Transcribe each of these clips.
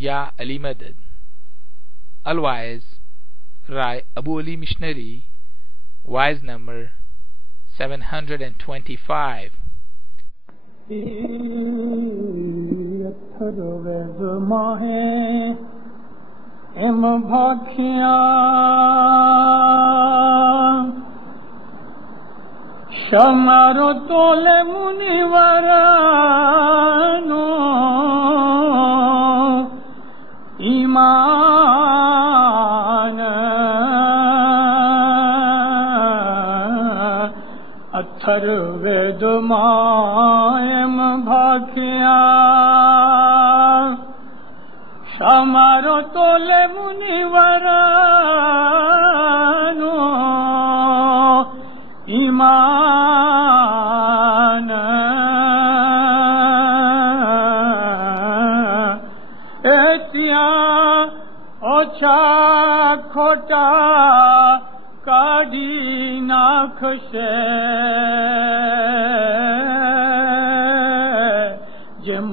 Ya Ali Madad. Otherwise, Rai Abu Ali Missionary, wise number 725. Em bhakhya shamaro tole munivarano iman athar ved maem bhakhya Shamaro tole munivarano iman etya ocha khota kadi nakhse jem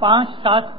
5-7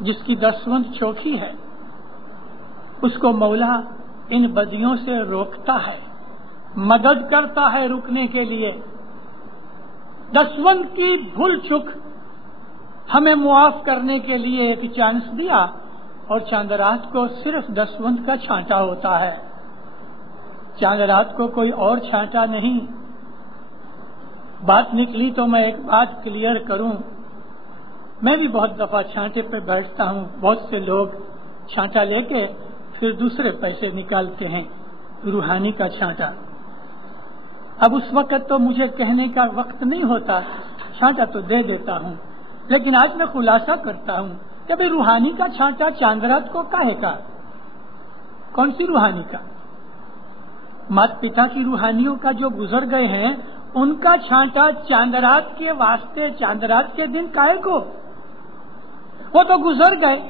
جس کی دسوند چوکھی ہے، اس کو مولا ان بدیوں سے روکتا ہے، مدد کرتا ہے رکنے کے لیے۔ دسوند کی بھول چک ہمیں معاف کرنے کے لیے ایک چانس دیا، اور چاند رات کو صرف دسوند کا چھانٹا ہوتا ہے، چاند رات کو کوئی اور چھانٹا نہیں۔ بات نکلی تو میں ایک بات کلیئر کروں، میں بھی بہت دفعہ چھانٹے پہ بیٹھتا ہوں، بہت سے لوگ چھانٹا لے کے پھر دوسرے پیسے نکالتے ہیں، روحانی کا چھانٹا۔ اب اس وقت تو مجھے کہنے کا وقت نہیں ہوتا، چھانٹا تو دے دیتا ہوں، لیکن آج میں خلاصہ کرتا ہوں کہ بھئی روحانی کا چھانٹا چاند رات کو کاہے کا؟ کون سی روحانی کا؟ مات پتا کی روحانیوں کا جو گزر گئے ہیں، ان کا چھانٹا چاند رات کے واسطے چاند رات کے دن کاہے کو؟ وہ تو گزر گئے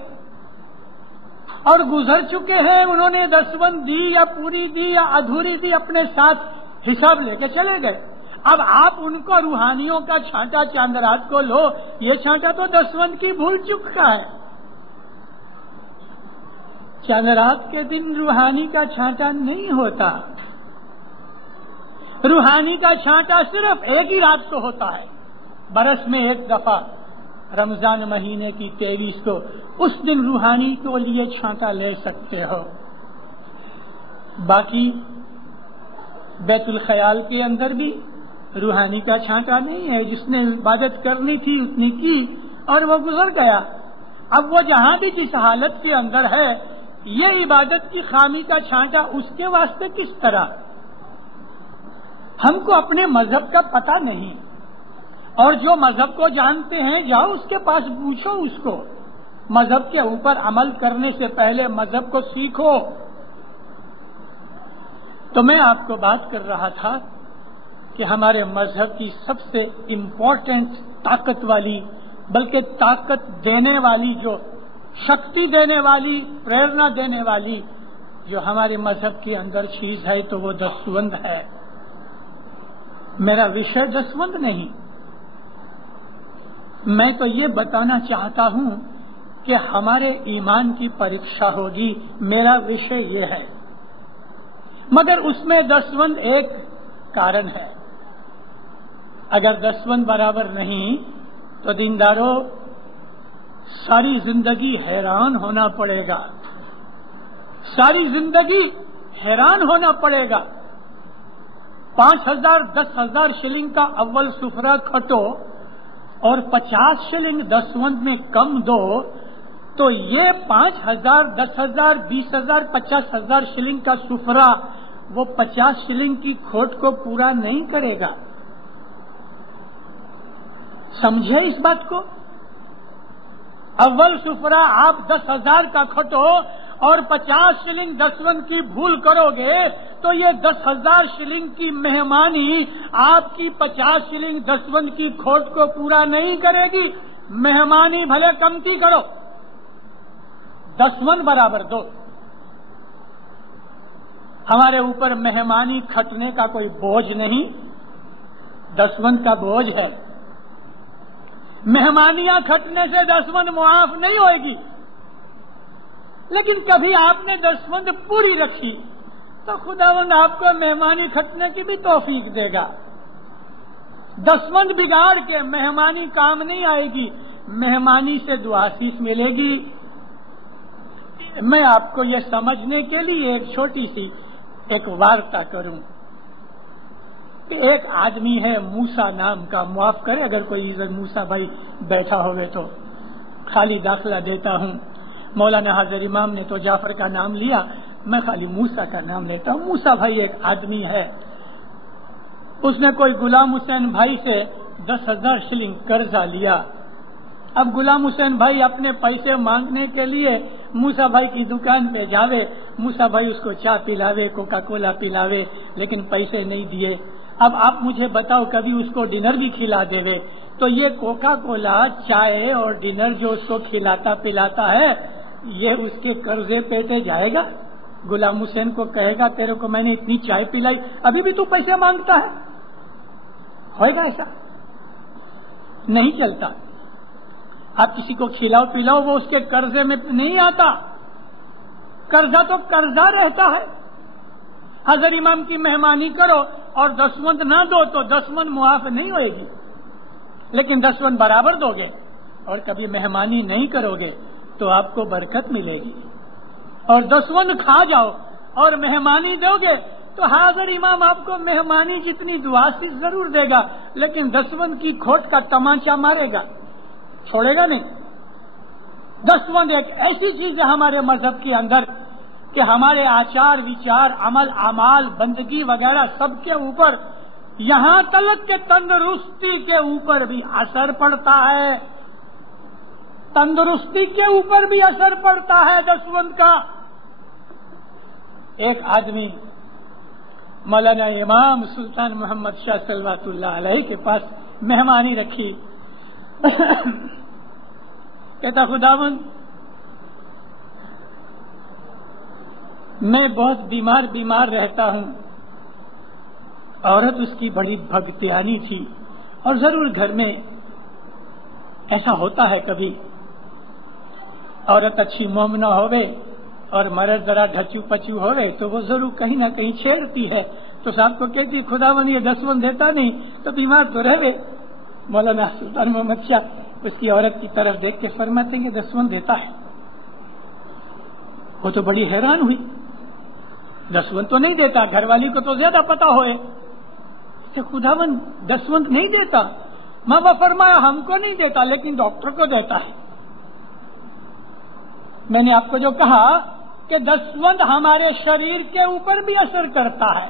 اور گزر چکے ہیں، انہوں نے دسوند دی یا پوری دی یا ادھوری دی، اپنے ساتھ حساب لے کے چلے گئے۔ اب آپ ان کو روحانیوں کا چھانٹا چاند رات کو لو، یہ چھانٹا تو دسوند کی بھول چک کا ہے۔ چاند رات کے دن روحانی کا چھانٹا نہیں ہوتا، روحانی کا چھانٹا صرف ایک ہی رات کو ہوتا ہے، برس میں ایک دفعہ، رمضان مہینے کی 23 کو، اس دن روحانی کے لیے چھانٹا لے سکتے ہو۔ باقی بیت الخیال کے اندر بھی روحانی کا چھانٹا نہیں ہے، جس نے عبادت کرنی تھی اتنی کی اور وہ گزر گیا۔ اب وہ جہاں بھی جس حالت کے اندر ہے، یہ عبادت کی خامی کا چھانٹا اس کے واسطے کس طرح؟ ہم کو اپنے مذہب کا پتہ نہیں، اور جو مذہب کو جانتے ہیں جاؤ اس کے پاس پوچھو اس کو، مذہب کے اوپر عمل کرنے سے پہلے مذہب کو سیکھو۔ تو میں آپ کو بات کر رہا تھا کہ ہمارے مذہب کی سب سے امپورٹنٹ طاقت والی، بلکہ طاقت دینے والی، جو شکتی دینے والی، پریرنا دینے والی جو ہمارے مذہب کے اندر چیز ہے تو وہ دسوند ہے۔ میرا وشے دسوند نہیں، میں تو یہ بتانا چاہتا ہوں کہ ہمارے ایمان کی پریکشا ہوگی، میرا وشے یہ ہے، مگر اس میں دسوند ایک کارن ہے۔ اگر دسوند برابر نہیں تو دینداروں ساری زندگی حیران ہونا پڑے گا، ساری زندگی حیران ہونا پڑے گا۔ 5,000 10,000 شلنگ کا اول سفرہ کھٹو اور 50 شلنگ دسوند میں کم دو، تو یہ 5,000 10,000 20,000 50,000 شلنگ کا سفرہ وہ 50 شلنگ کی کھوٹ کو پورا نہیں کرے گا۔ سمجھے اس بات کو؟ اول سفرہ آپ 10,000 کا کھٹو اور 50 شلنگ دسوند کی بھول کرو گے تو یہ 10,000 شلنگ کی مہمانی آپ کی 50 شلنگ دسوند کی کھوٹ کو پورا نہیں کرے گی۔ مہمانی بھلے کمتی کرو، دسوند برابر دو۔ ہمارے اوپر مہمانی کھٹنے کا کوئی بوجھ نہیں، دسوند کا بوجھ ہے۔ مہمانیاں کھٹنے سے دسوند معاف نہیں ہوئے گی، لیکن کبھی آپ نے دسوند پوری رکھی تو خداوند آپ کو مہمانی کھٹنے کی بھی توفیق دے گا۔ دسوند بگاڑ کے مہمانی کام نہیں آئے گی، مہمانی سے دعاسیس ملے گی۔ میں آپ کو یہ سمجھنے کے لیے ایک چھوٹی سی ایک وارتا کروں کہ ایک آدمی ہے موسیٰ نام کا، معاف کرے اگر کوئی موسیٰ بھائی بیٹھا ہوئے تو خالی داخلہ دیتا ہوں۔ مولانا حاضر امام نے تو جعفر کا نام لیا، میں خالی موسیٰ کا نام لیتا ہوں۔ موسیٰ بھائی ایک آدمی ہے، اس نے کوئی غلام حسین بھائی سے 10,000 شلنگ قرضہ لیا۔ اب غلام حسین بھائی اپنے پیسے مانگنے کے لیے موسیٰ بھائی کی دکان پہ جاوے، موسیٰ بھائی اس کو چائے پلاوے، کوکا کولا پلاوے، لیکن پیسے نہیں دیے۔ اب آپ مجھے بتاؤ کبھی اس کو ڈنر بھی کھلا دے تو یہ کوکا کولا، چائے اور ڈنر جو اس کو کھلاتا پلاتا ہے یہ اس کے قرضے پیٹے جائے گا؟ غلام حسین کو کہے گا تیرے کو میں نے اتنی چائے پلائی ابھی بھی تو پیسے مانگتا ہے؟ ہوئے گا ایسا؟ نہیں چلتا۔ آپ کسی کو کھلاؤ پلاؤ وہ اس کے قرضے میں نہیں آتا، قرضہ تو قرضہ رہتا ہے. حضرت امام کی مہمانی کرو اور 10 مند نہ دو تو 10 مند معاف نہیں ہوئے گی، لیکن 10 مند برابر دو گے اور کبھی مہمانی نہیں کرو گے تو آپ کو برکت ملے گی. اور 10 مند کھا جاؤ اور مہمانی دو گے تو حاضر امام آپ کو مہمانی جتنی دعا سے ضرور دے گا، لیکن 10 مند کی کھوٹ کا تمانچہ مارے گا، چھوڑے گا نہیں. 10 مند ایک ایسی چیز ہے ہمارے مذہب کے اندر کہ ہمارے آچار وچار عمل اعمال بندگی وغیرہ سب کے اوپر، یہاں تک کہ تندرستی کے اوپر بھی اثر پڑتا ہے، تندرستی کے اوپر بھی اثر پڑتا ہے 10 مند کا. ایک آدمی مولانا امام سلطان محمد شاہ صلوات اللہ علیہ کے پاس مہمانی رکھی. کہتا خداوند میں بہت بیمار رہتا ہوں. عورت اس کی بڑی بھگتیانی تھی اور ضرور گھر میں ایسا ہوتا ہے کبھی عورت اچھی مومنہ ہوئے اور مرد ذرا ڈھچو پچو ہوئے تو وہ ضرور کہیں نہ کہیں چھیڑتی ہے. تو صاحب کو کہتی خداوند یہ 10 مند دیتا نہیں تو بیمار تو رہے. مولانا سلطان محمد شاہ اس کی عورت کی طرف دیکھ کے فرماتے ہیں کہ 10 مند دیتا ہے. وہ تو بڑی حیران ہوئی، 10 مند تو نہیں دیتا، گھر والی کو تو زیادہ پتا ہوئے. خداوند 10 مند نہیں دیتا. ماں باپ فرمایا ہم کو نہیں دیتا لیکن ڈاکٹر کو دیتا ہے. میں نے آپ کو جو کہا کہ 10 مند ہمارے شریر کے اوپر بھی اثر کرتا ہے،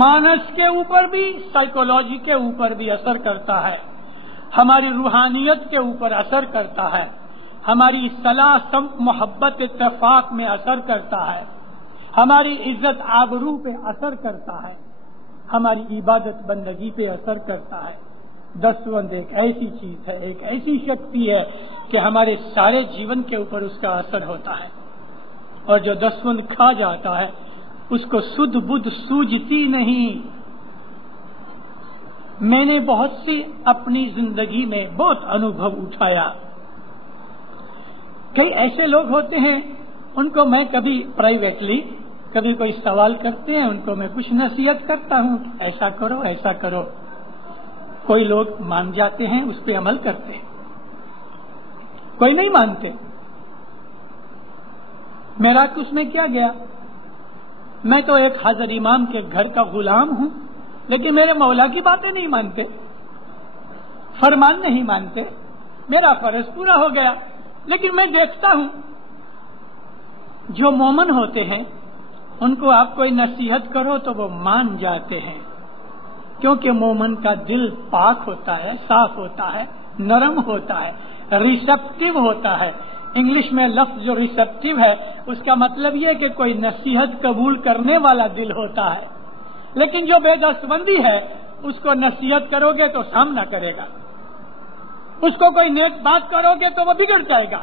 مانس کے اوپر بھی، سائیکولوجی کے اوپر بھی اثر کرتا ہے، ہماری روحانیت کے اوپر اثر کرتا ہے، ہماری صلاح سمت محبت اتفاق میں اثر کرتا ہے، ہماری عزت آبرو پہ اثر کرتا ہے، ہماری عبادت بندگی پہ اثر کرتا ہے. 10 مند ایک ایسی چیز ہے، ایک ایسی شکتی ہے کہ ہمارے سارے جیون کے اوپر اس کا اثر ہوتا ہے. اور جو 10 مند کھا جاتا ہے اس کو سدھ بدھ سوجتی نہیں. میں نے بہت سی اپنی زندگی میں بہت انوبھو اٹھایا. کئی ایسے لوگ ہوتے ہیں ان کو میں کبھی پرائیویٹلی کبھی کوئی سوال کرتے ہیں، ان کو میں کچھ نصیحت کرتا ہوں ایسا کرو ایسا کرو. کوئی لوگ مان جاتے ہیں، اس پہ عمل کرتے ہیں، کوئی نہیں مانتے. میرا اس میں کیا گیا؟ میں تو ایک حضرت امام کے گھر کا غلام ہوں، لیکن میرے مولا کی باتیں نہیں مانتے، فرمان نہیں مانتے. میرا فرض پورا ہو گیا. لیکن میں دیکھتا ہوں جو مومن ہوتے ہیں ان کو آپ کوئی نصیحت کرو تو وہ مان جاتے ہیں، کیونکہ مومن کا دل پاک ہوتا ہے، صاف ہوتا ہے، نرم ہوتا ہے، ریسپٹیو ہوتا ہے. انگلش میں لفظ جو ریسپٹیو ہے اس کا مطلب یہ کہ کوئی نصیحت قبول کرنے والا دل ہوتا ہے. لیکن جو بے دستبندی ہے اس کو نصیحت کرو گے تو سامنا کرے گا، اس کو کوئی نیک بات کرو گے تو وہ بگڑ جائے گا،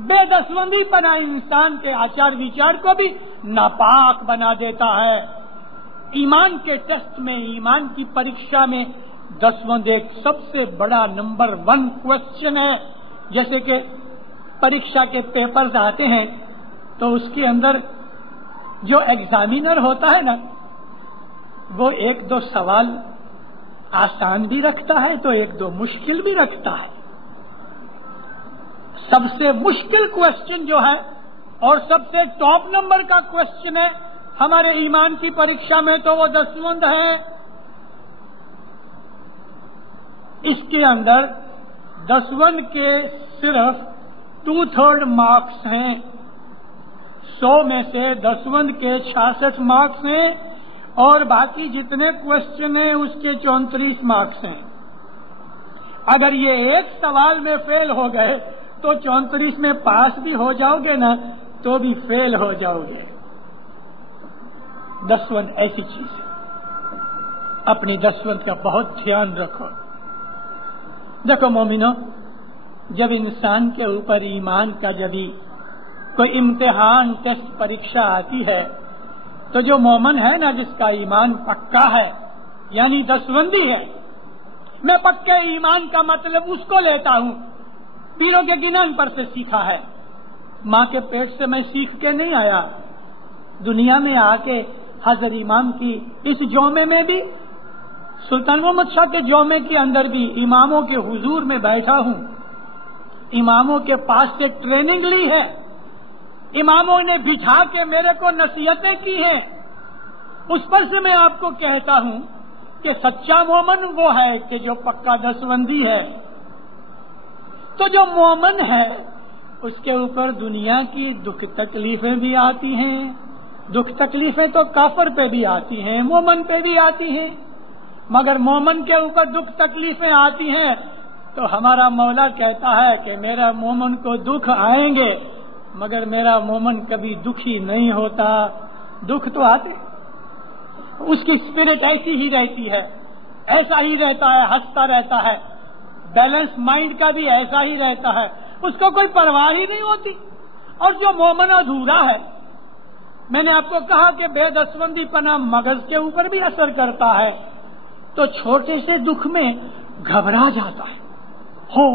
بے دستبندی پنا انسان کے آچار وچار کو بھی ناپاک بنا دیتا ہے. ایمان کے ٹیسٹ میں، ایمان کی پریکشا میں 10 مند ایک سب سے بڑا نمبر 1 کوشچن ہے. جیسے کہ پریکشا کے پیپرز آتے ہیں تو اس کے اندر جو ایگزامینر ہوتا ہے نا وہ 1-2 سوال آسان بھی رکھتا ہے تو 1-2 مشکل بھی رکھتا ہے. سب سے مشکل کوشچن جو ہے اور سب سے ٹاپ نمبر کا کوشچن ہے ہمارے ایمان کی پریکشا میں تو وہ 10 مند ہے. اس کے اندر 10 مند کے صرف 2/3 مارکس ہیں. 100 میں سے 10 مند کے 66 مارکس ہیں اور باقی جتنے کوشچن ہیں اس کے 34 مارکس ہیں. اگر یہ ایک سوال میں فیل ہو گئے تو 34 میں پاس بھی ہو جاؤ گے نا تو بھی فیل ہو جاؤ گے. 10 مند ایسی چیز ہے. اپنی 10 مند کا بہت دھیان رکھو. دیکھو مومنو، جب انسان کے اوپر ایمان کا جبھی کوئی امتحان ٹیسٹ پریکشا آتی ہے تو جو مومن ہے نا جس کا ایمان پکا ہے یعنی دسوندی ہے. میں پکے ایمان کا مطلب اس کو لیتا ہوں پیروں کے گنان پر سے سیکھا ہے. ماں کے پیٹ سے میں سیکھ کے نہیں آیا. دنیا میں آ کے حضرت امام کی اس جومے میں بھی، سلطان محمد شاہ کے جومے کے اندر بھی اماموں کے حضور میں بیٹھا ہوں. اماموں کے پاس سے ٹریننگ لی ہے. اماموں نے بٹھا کے میرے کو نصیحتیں کی ہیں. اس پر سے میں آپ کو کہتا ہوں کہ سچا مومن وہ ہے کہ جو پکا دسوندی ہے. تو جو مومن ہے اس کے اوپر دنیا کی دکھ تکلیفیں بھی آتی ہیں. دکھ تکلیفیں تو کافر پہ بھی آتی ہیں، مومن پہ بھی آتی ہیں. مگر مومن کے اوپر دکھ تکلیفیں آتی ہیں تو ہمارا مولا کہتا ہے کہ میرا مومن کو دکھ آئیں گے مگر میرا مومن کبھی دکھی نہیں ہوتا. دکھ تو آتے، اس کی اسپرٹ ایسی ہی رہتی ہے، ایسا ہی رہتا ہے، ہنستا رہتا ہے. بیلنس مائنڈ کا بھی ایسا ہی رہتا ہے، اس کو کوئی پرواہ ہی نہیں ہوتی. اور جو مومن ادھورا ہے، میں نے آپ کو کہا کہ بے دسوندی پنا مغز کے اوپر بھی اثر کرتا ہے. تو چھوٹے سے دکھ میں گھبرا جاتا ہے. ہو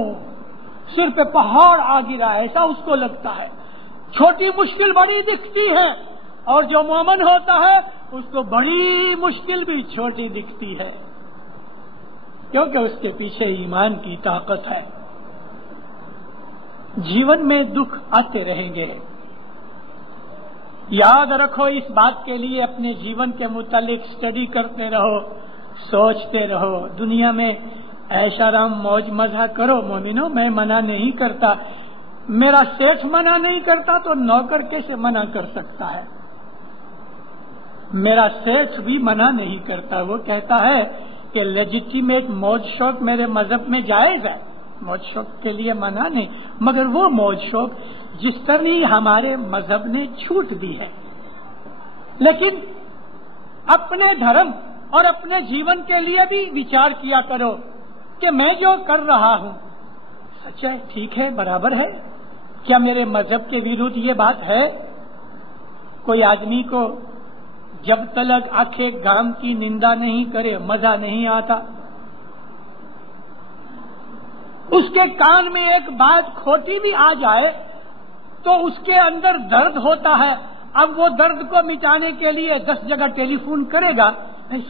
سر پہ پہاڑ آ گرا ایسا اس کو لگتا ہے. چھوٹی مشکل بڑی دکھتی ہے اور جو مومن ہوتا ہے اس کو بڑی مشکل بھی چھوٹی دکھتی ہے کیونکہ اس کے پیچھے ایمان کی طاقت ہے. جیون میں دکھ آتے رہیں گے. یاد رکھو، اس بات کے لیے اپنے جیون کے متعلق اسٹڈی کرتے رہو، سوچتے رہو. دنیا میں عیش آرام موج مزہ کرو مومنو، میں منع نہیں کرتا. میرا سیٹھ منع نہیں کرتا تو نوکر کیسے منع کر سکتا ہے؟ میرا سیٹھ بھی منع نہیں کرتا. وہ کہتا ہے کہ لیجیٹیمیٹ موج شوق میرے مذہب میں جائز ہے، موج شوق کے لیے منع نہیں، مگر وہ موج شوق جس طرح ہمارے مذہب نے چھوٹ دی ہے. لیکن اپنے دھرم اور اپنے جیون کے لیے بھی وچار کیا کرو کہ میں جو کر رہا ہوں سچ ہے، ٹھیک ہے، برابر ہے. کیا میرے مذہب کے ورودھ یہ بات ہے؟ کوئی آدمی کو جب تلک آنکھیں گام کی نندا نہیں کرے مزہ نہیں آتا. اس کے کان میں ایک بات کھوٹی بھی آ جائے تو اس کے اندر درد ہوتا ہے. اب وہ درد کو مٹانے کے لیے 10 جگہ ٹیلی فون کرے گا،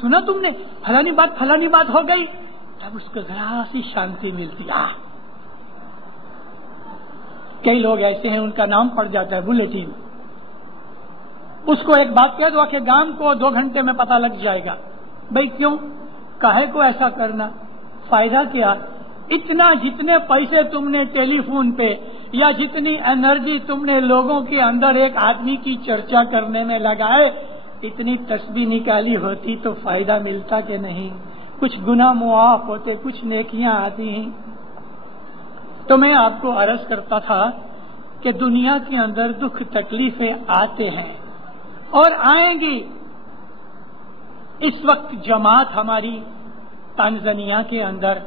سنا تم نے فلانی بات ہو گئی، تب اس کو ذرا سی شانتی ملتی. کئی لوگ ایسے ہیں ان کا نام پڑ جاتا ہے بلیٹن. اس کو ایک بات کہہ دو کہ گام کو 2 گھنٹے میں پتہ لگ جائے گا. بھائی کیوں، کاہے کو ایسا کرنا، فائدہ کیا؟ اتنا جتنے پیسے تم نے ٹیلی فون پہ یا جتنی انرجی تم نے لوگوں کے اندر ایک آدمی کی چرچا کرنے میں لگائے، اتنی تسبیح نکالی ہوتی تو فائدہ ملتا کہ نہیں؟ کچھ گناہ معاف ہوتے، کچھ نیکیاں آتی ہیں. تو میں آپ کو عرض کرتا تھا کہ دنیا کے اندر دکھ تکلیفیں آتے ہیں اور آئیں گی. اس وقت جماعت ہماری تنزانیہ کے اندر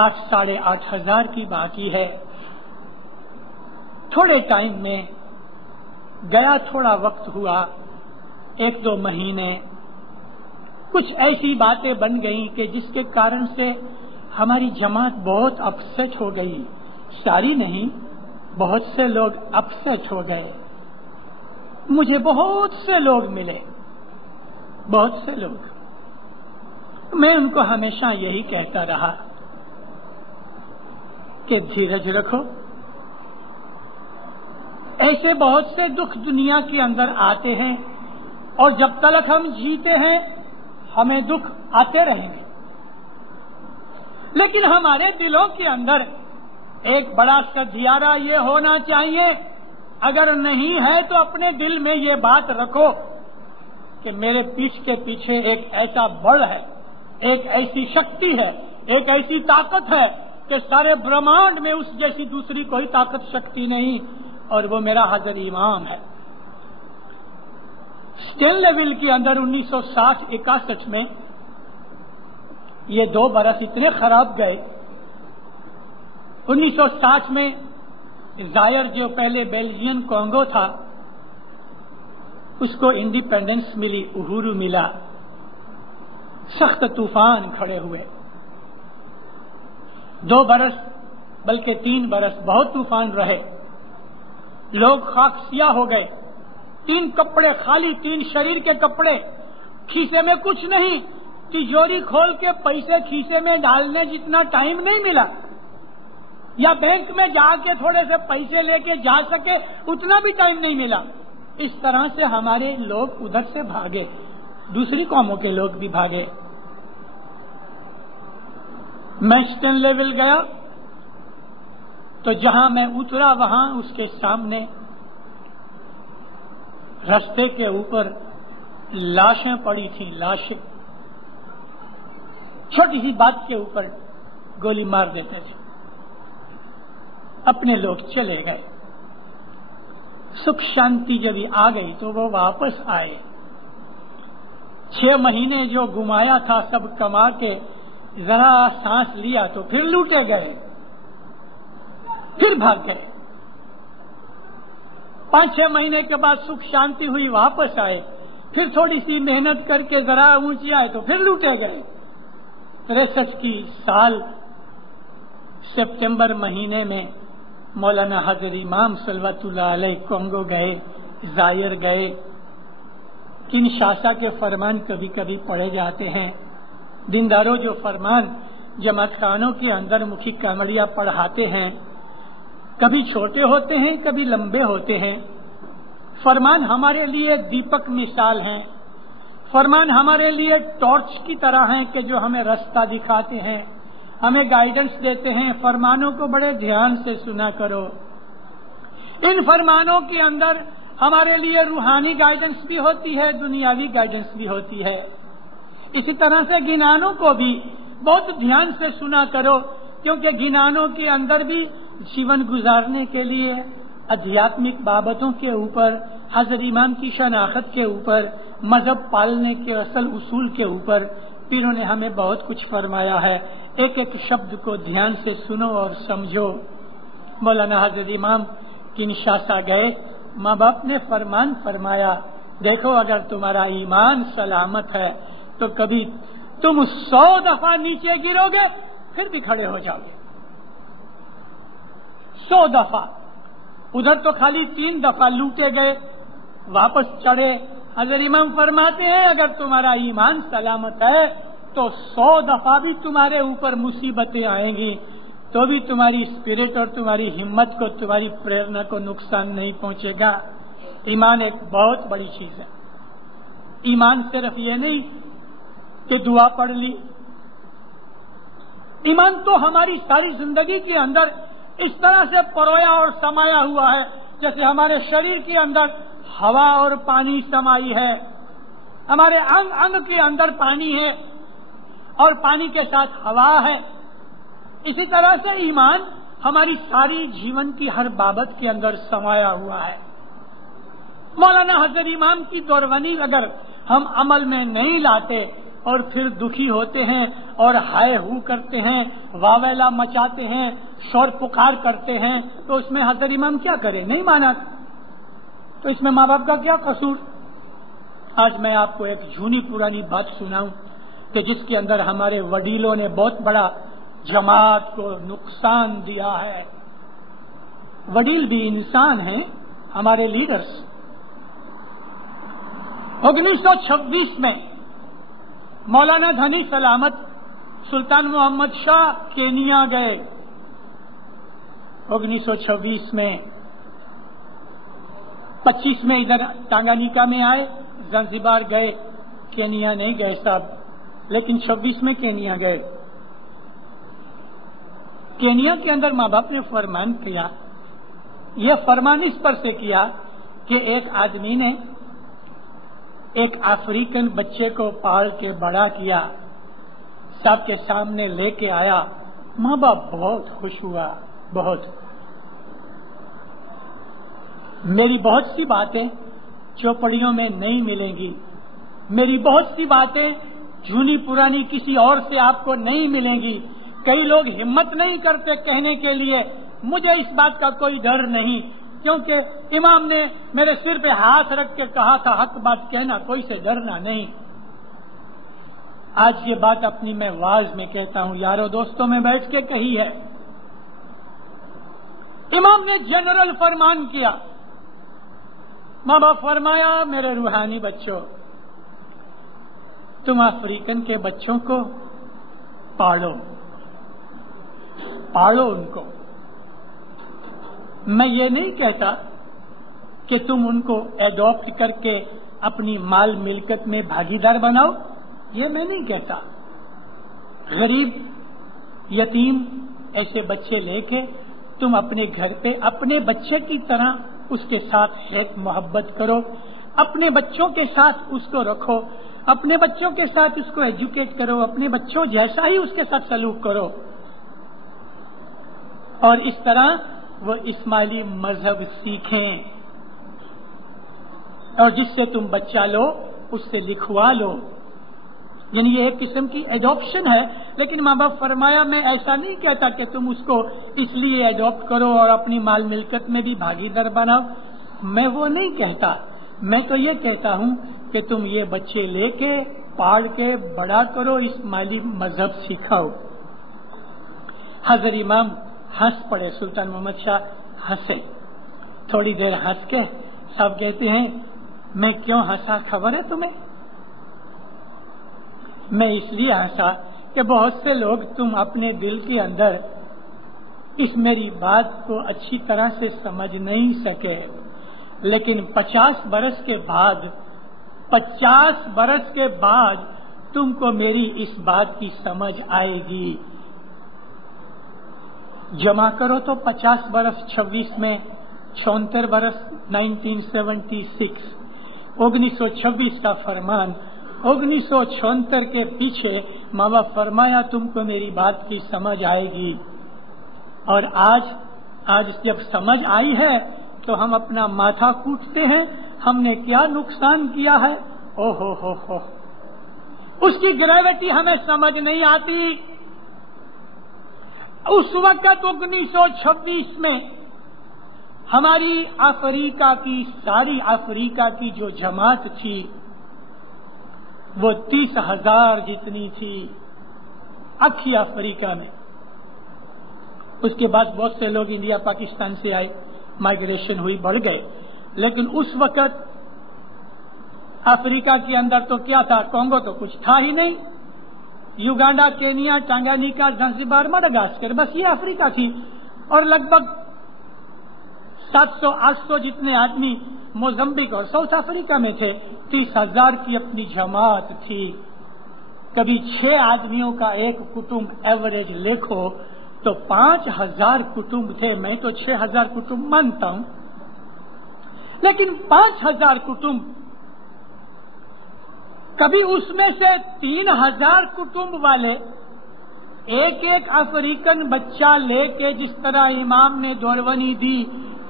8,500 کی باقی ہے. تھوڑے ٹائم میں گیا، تھوڑا وقت ہوا، 1-2 مہینے، کچھ ایسی باتیں بن گئیں کہ جس کے کارن سے ہماری جماعت بہت اپسیٹ ہو گئی. ساری نہیں، بہت سے لوگ اپسیٹ ہو گئے. مجھے بہت سے لوگ ملے، بہت سے لوگ. میں ان کو ہمیشہ یہی کہتا رہا کہ دھیرج رکھو. ایسے بہت سے دکھ دنیا کے اندر آتے ہیں اور جب تک ہم جیتے ہیں ہمیں دکھ آتے رہیں گے. لیکن ہمارے دلوں کے اندر ایک بڑا سدھیارا یہ ہونا چاہیے، اگر نہیں ہے تو اپنے دل میں یہ بات رکھو کہ میرے پیٹھ کے پیچھے ایک ایسا بڑ ہے، ایک ایسی شکتی ہے، ایک ایسی طاقت ہے کہ سارے برہمانڈ میں اس جیسی دوسری کوئی طاقت شکتی نہیں، اور وہ میرا حضرت امام ہے. اسٹین لیول کے اندر 1960-61 میں یہ 2 برس اتنے خراب گئے. 1960 میں زائر جو پہلے بیلجین کانگو تھا اس کو انڈیپینڈنس ملی، اہورو ملا. سخت طوفان کھڑے ہوئے. 2 برس بلکہ 3 برس بہت طوفان رہے. لوگ خاک سیاہ ہو گئے. 3 کپڑے خالی، 3 شریر کے کپڑے، کھیسے میں کچھ نہیں. تجوری کھول کے پیسے کھیسے میں ڈالنے جتنا ٹائم نہیں ملا، یا بینک میں جا کے تھوڑے سے پیسے لے کے جا سکے اتنا بھی ٹائم نہیں ملا. اس طرح سے ہمارے لوگ ادھر سے بھاگے، دوسری قوموں کے لوگ بھی بھاگے. میں اسٹین لیول گیا تو جہاں میں اترا وہاں اس کے سامنے رستے کے اوپر لاشیں پڑی تھیں. لاشیں چھوٹی سی بات کے اوپر گولی مار دیتے تھے. اپنے لوگ چلے گئے. سکھ شانتی جب آ گئی تو وہ واپس آئے. 6 مہینے جو گمایا تھا سب کما کے ذرا سانس لیا تو پھر لوٹے گئے، پھر بھاگ گئے. 5-6 مہینے کے بعد سکھ شانتی ہوئی، واپس آئے. پھر تھوڑی سی محنت کر کے ذرا اونچی آئے تو پھر لوٹے گئے. 63 کی سال سپتمبر مہینے میں مولانا حضرت امام صلوات اللہ علیہ کونگو گئے، زائر گئے. کنشاسا کے فرمان کبھی کبھی پڑھے جاتے ہیں. دینداروں جو فرمان جماعت خانوں کے اندر مکھی کامڑیاں پڑھاتے ہیں، کبھی چھوٹے ہوتے ہیں کبھی لمبے ہوتے ہیں. فرمان ہمارے لیے دیپک مثال ہیں. فرمان ہمارے لیے ٹارچ کی طرح ہیں کہ جو ہمیں راستہ دکھاتے ہیں، ہمیں گائیڈنس دیتے ہیں. فرمانوں کو بڑے دھیان سے سنا کرو. ان فرمانوں کے اندر ہمارے لیے روحانی گائیڈنس بھی ہوتی ہے، دنیاوی گائیڈنس بھی ہوتی ہے. اسی طرح سے گنانوں کو بھی بہت دھیان سے سنا کرو، کیونکہ گنانوں کے اندر بھی جیون گزارنے کے لیے ادھیاتمک بابتوں کے اوپر، حضرت امام کی شناخت کے اوپر، مذہب پالنے کے اصل اصول کے اوپر پیروں نے ہمیں بہت کچھ فرمایا ہے. ایک ایک شبد کو دھیان سے سنو اور سمجھو. مولانا حضرت امام کنشاسا گئے، ماں باپ نے فرمان فرمایا، دیکھو اگر تمہارا ایمان سلامت ہے تو کبھی تم 100 دفعہ نیچے گرو گے پھر بھی کھڑے ہو جاؤ گے. 100 دفعہ. ادھر تو خالی 3 دفعہ لوٹے گئے، واپس چڑھے. حضرت امام فرماتے ہیں اگر تمہارا ایمان سلامت ہے تو 100 دفعہ بھی تمہارے اوپر مصیبتیں آئیں گی تو بھی تمہاری اسپرٹ اور تمہاری ہمت کو، تمہاری پریرنا کو نقصان نہیں پہنچے گا. ایمان ایک بہت بڑی چیز ہے. ایمان صرف یہ نہیں کہ دعا پڑھ لی. ایمان تو ہماری ساری زندگی کے اندر اس طرح سے پرویا اور سمایا ہوا ہے جیسے ہمارے شریر کے اندر ہوا اور پانی سمائی ہے. ہمارے انگ انگ کے اندر پانی ہے اور پانی کے ساتھ ہوا ہے. اسی طرح سے ایمان ہماری ساری جیون کی ہر بابت کے اندر سمایا ہوا ہے. مولانا حضرت امام کی دورونی اگر ہم عمل میں نہیں لاتے اور پھر دکھی ہوتے ہیں اور ہائے ہو کرتے ہیں، واویلا مچاتے ہیں، شور پکار کرتے ہیں، تو اس میں حضرت امام کیا کرے؟ نہیں مانا تو اس میں ماں باپ کا کیا قصور؟ آج میں آپ کو ایک جھونی پرانی بات سناؤں کہ جس کے اندر ہمارے وڈیلوں نے بہت بڑا جماعت کو نقصان دیا ہے. وڈیل بھی انسان ہیں، ہمارے لیڈرز. 1926 میں مولانا دھنی سلامت سلطان محمد شاہ کینیا گئے. 1926 میں 25 میں ادھر ٹانگانیکا میں آئے، زنزیبار گئے، کینیا نہیں گئے صاحب، لیکن 26 میں کینیا گئے. کینیا کے اندر ماں باپ نے فرمان کیا. یہ فرمان اس پر سے کیا کہ ایک آدمی نے ایک افریقن بچے کو پال کے بڑا کیا، سب کے سامنے لے کے آیا. ماں باپ بہت خوش ہوا. بہت. میری بہت سی باتیں چوپڑیوں میں نہیں ملیں گی، میری بہت سی باتیں جھونی پرانی کسی اور سے آپ کو نہیں ملیں گی. کئی لوگ ہمت نہیں کرتے کہنے کے لیے. مجھے اس بات کا کوئی ڈر نہیں، کیونکہ امام نے میرے سر پہ ہاتھ رکھ کے کہا تھا حق بات کہنا، کوئی سے ڈرنا نہیں. آج یہ بات اپنی میں واعظ میں کہتا ہوں، یارو دوستوں میں بیٹھ کے کہی ہے۔ امام نے جنرل فرمان کیا، ماں باپ فرمایا میرے روحانی بچوں، تم افریقن کے بچوں کو پالو ان کو۔ میں یہ نہیں کہتا کہ تم ان کو ایڈاپٹ کر کے اپنی مال ملکت میں بھاگیدار بناؤ، یہ میں نہیں کہتا۔ غریب یتیم ایسے بچے لے کے تم اپنے گھر پہ اپنے بچے کی طرح اس کے ساتھ خیر محبت کرو، اپنے بچوں کے ساتھ اس کو رکھو، اپنے بچوں کے ساتھ اس کو ایجوکیٹ کرو، اپنے بچوں جیسا ہی اس کے ساتھ سلوک کرو، اور اس طرح وہ اسماعیلی مذہب سیکھیں، اور جس سے تم بچہ لو اس سے لکھوا لو۔ یعنی یہ ایک قسم کی ایڈاپشن ہے، لیکن ماں باپ فرمایا میں ایسا نہیں کہتا کہ تم اس کو اس لیے ایڈاپٹ کرو اور اپنی مال ملکت میں بھی بھاگیدار بناؤ، میں وہ نہیں کہتا۔ میں تو یہ کہتا ہوں کہ تم یہ بچے لے کے پال کے بڑا کرو، اسماعیلی مذہب سکھاؤ۔ حضرت امام ہنس پڑے، سلطان محمد شاہ ہنسے، تھوڑی دیر ہنس کے سب کہتے ہیں میں کیوں ہنسا خبر ہے تمہیں؟ میں اس لیے ہنسا کہ بہت سے لوگ تم اپنے دل کے اندر اس میری بات کو اچھی طرح سے سمجھ نہیں سکے، لیکن 50 برس کے بعد تم کو میری اس بات کی سمجھ آئے گی۔ جمع کرو تو 50 برس 26 میں 74 برس 1976، 1926 کا فرمان، 1974 کے پیچھے ماں باپ فرمایا تم کو میری بات کی سمجھ آئے گی، اور آج جب سمجھ آئی ہے تو ہم اپنا ماتھا کوٹتے ہیں، ہم نے کیا نقصان کیا ہے، او ہو اس کی گریوٹی ہمیں سمجھ نہیں آتی۔ اس وقت 1926 میں ہماری ساری افریقہ کی جو جماعت تھی وہ 30,000 جتنی تھی اکھی افریقہ میں۔ اس کے بعد بہت سے لوگ انڈیا پاکستان سے آئے، مائگریشن ہوئی، بڑھ گئے، لیکن اس وقت افریقہ کے اندر تو کیا تھا، کانگو تو کچھ تھا ہی نہیں، یوگانڈا، کینیا، ٹانگانیکا، زنزبار، مڈغاسکر، بس یہ افریقہ تھی، اور لگ بھگ 700-800 جتنے آدمی موزمبک اور ساؤتھ افریقہ میں تھے۔ 30,000 کی اپنی جماعت تھی۔ کبھی 6 آدمیوں کا ایک کٹمب ایوریج لکھو تو 5,000 کٹمب تھے۔ میں تو 6,000 کٹمب مانتا ہوں، لیکن 5,000 کٹمب، کبھی اس میں سے 3,000 کٹمب والے ایک افریقن بچہ لے کے جس طرح امام نے دورونی دی،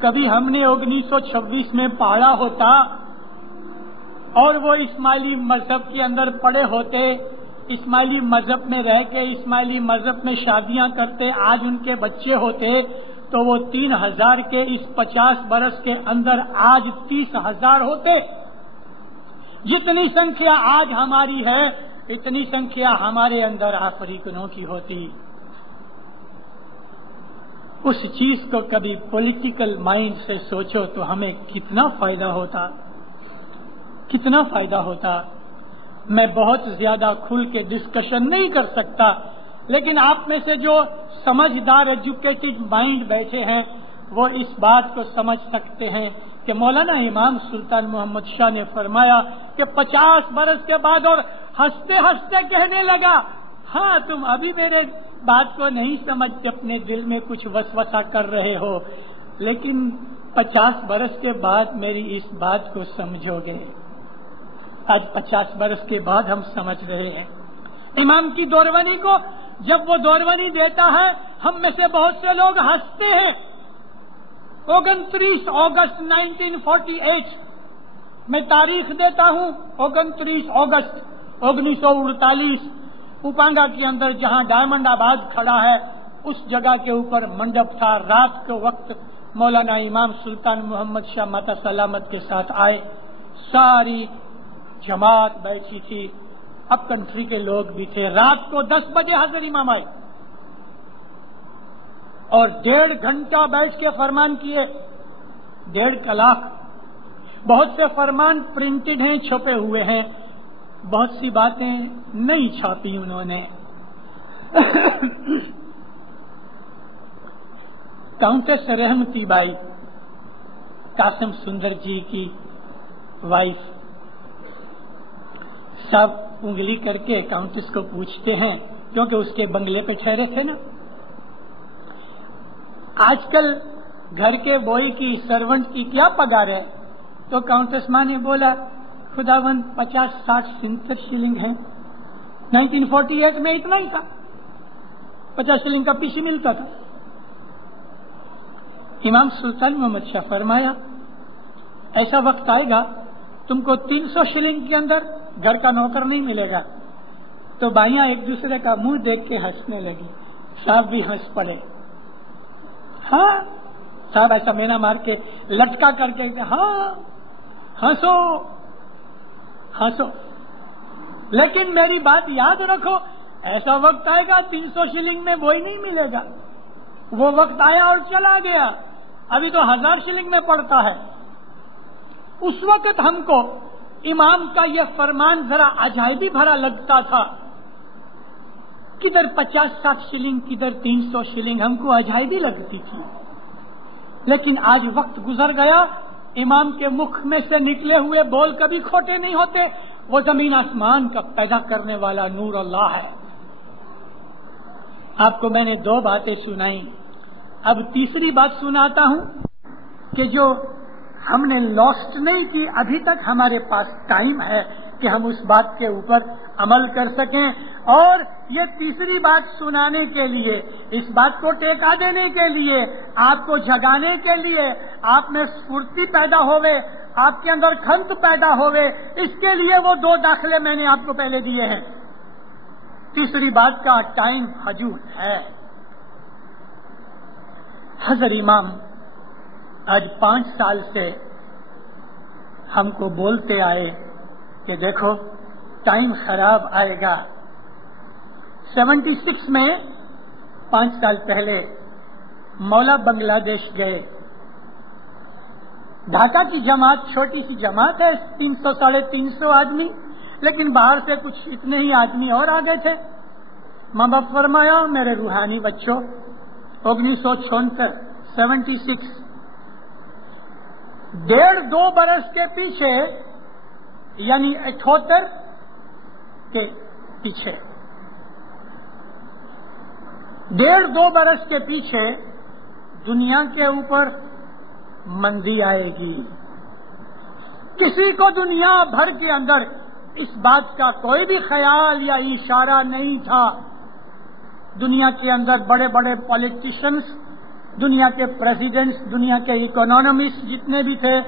کبھی ہم نے 1926 میں پالا ہوتا اور وہ اسماعیلی مذہب کے اندر پڑے ہوتے، اسماعیلی مذہب میں رہ کے اسماعیلی مذہب میں شادیاں کرتے، آج ان کے بچے ہوتے، تو وہ 3,000 کے اس 50 برس کے اندر آج 30,000 ہوتے۔ جتنی سنکھیا آج ہماری ہے اتنی سنکھیا ہمارے اندر افریقنوں کی ہوتی۔ اس چیز کو کبھی پولیٹیکل مائنڈ سے سوچو تو ہمیں کتنا فائدہ ہوتا، کتنا فائدہ ہوتا۔ میں بہت زیادہ کھل کے ڈسکشن نہیں کر سکتا، لیکن آپ میں سے جو سمجھدار ایجوکیٹڈ مائنڈ بیٹھے ہیں وہ اس بات کو سمجھ سکتے ہیں کہ مولانا امام سلطان محمد شاہ نے فرمایا کہ 50 برس کے بعد، اور ہنستے ہنستے کہنے لگا، ہاں تم ابھی میرے بات کو نہیں سمجھتے، اپنے دل میں کچھ وسوسہ کر رہے ہو، لیکن 50 برس کے بعد میری اس بات کو سمجھو گے۔ آج 50 برس کے بعد ہم سمجھ رہے ہیں امام کی دورونی کو۔ جب وہ دورونی دیتا ہے ہم میں سے بہت سے لوگ ہنستے ہیں۔ 29 اگست 1948 میں تاریخ دیتا ہوں، 29 اگست 1948 اوپانگا کے اندر جہاں ڈائمنڈ آباد کھڑا ہے اس جگہ کے اوپر منڈپ تھا۔ رات کے وقت مولانا امام سلطان محمد شاہ ماتا سلامت کے ساتھ آئے، ساری جماعت بیٹھی تھی، اپ کنٹری کے لوگ بھی تھے. رات کو 10 بجے حضرت امام آئے اور 1.5 گھنٹہ بیٹھ کے فرمان کیے. 1.5 کلاک. بہت سے فرمان پرنٹڈ ہیں, چھپے ہوئے ہیں, بہت سی باتیں نہیں چھاپی انہوں نے. کاؤنٹس رحمتی بائی, قاسم سندر جی کی وائف, سب انگلی کر کے کاؤنٹس کو پوچھتے ہیں, کیونکہ اس کے بنگلے پہ ٹھہرے تھے نا. آج کل گھر کے بوئی کی, سرونٹ کی کیا پگار ہے؟ تو کاؤنٹس ماں نے بولا خداوند 50-60 شلنگ ہے. 1948 میں اتنا ہی تھا, 50 شلنگ کا پیسی ملتا تھا. امام سلطان محمد شاہ فرمایا ایسا وقت آئے گا تم کو 300 شلنگ کے اندر گھر کا نوکر نہیں ملے گا. تو بائیاں ایک دوسرے کا منہ دیکھ کے ہنسنے لگی. صاحب بھی ہنس پڑے. ہاں صاحب ایسا مینا مار کے لٹکا کر کے ہاں ہنسو ہنسو, لیکن میری بات یاد رکھو, ایسا وقت آئے گا 300 شلنگ میں وہی نہیں ملے گا. وہ وقت آیا اور چلا گیا. ابھی تو 1000 شلنگ میں پڑتا ہے. اس وقت ہم کو امام کا یہ فرمان ذرا عجائبی بھرا لگتا تھا. کدھر 50-60 شلنگ, کدھر 300 شلنگ, ہم کو عجائبی لگتی تھی. لیکن آج وقت گزر گیا, امام کے مکھ میں سے نکلے ہوئے بول کبھی کھوٹے نہیں ہوتے. وہ زمین آسمان کا پیدا کرنے والا نور اللہ ہے. آپ کو میں نے 2 باتیں سنائی, اب تیسری بات سناتا ہوں کہ جو ہم نے لاسٹ نہیں کی, ابھی تک ہمارے پاس ٹائم ہے کہ ہم اس بات کے اوپر عمل کر سکیں. اور یہ تیسری بات سنانے کے لیے, اس بات کو ٹیکا دینے کے لیے, آپ کو جگانے کے لیے, آپ میں سفورتی پیدا ہوئے, آپ کے اندر کھنت پیدا ہوئے, اس کے لیے وہ 2 داخلے میں نے آپ کو پہلے دیے ہیں. تیسری بات کا ٹائم حجور ہے. حضرت امام آج 5 سال سے ہم کو بولتے آئے کہ دیکھو ٹائم خراب آئے گا. 76 میں 5 سال پہلے مولا بنگلہ دیش گئے. ڈھاکہ کی جماعت چھوٹی سی جماعت ہے, 300-350 آدمی, لیکن باہر سے کچھ اتنے ہی آدمی اور آ گئے تھے. ماں باپ فرمایا میرے روحانی بچوں, 1976 1.5-2 برس کے پیچھے, یعنی 78 کے پیچھے, 1.5-2 برس کے پیچھے دنیا کے اوپر مندی آئے گی. کسی کو دنیا بھر کے اندر اس بات کا کوئی بھی خیال یا اشارہ نہیں تھا. دنیا کے اندر بڑے بڑے پالیٹیشنز, دنیا کے پریزیڈنٹس, دنیا کے اکنامسٹ جتنے بھی تھے,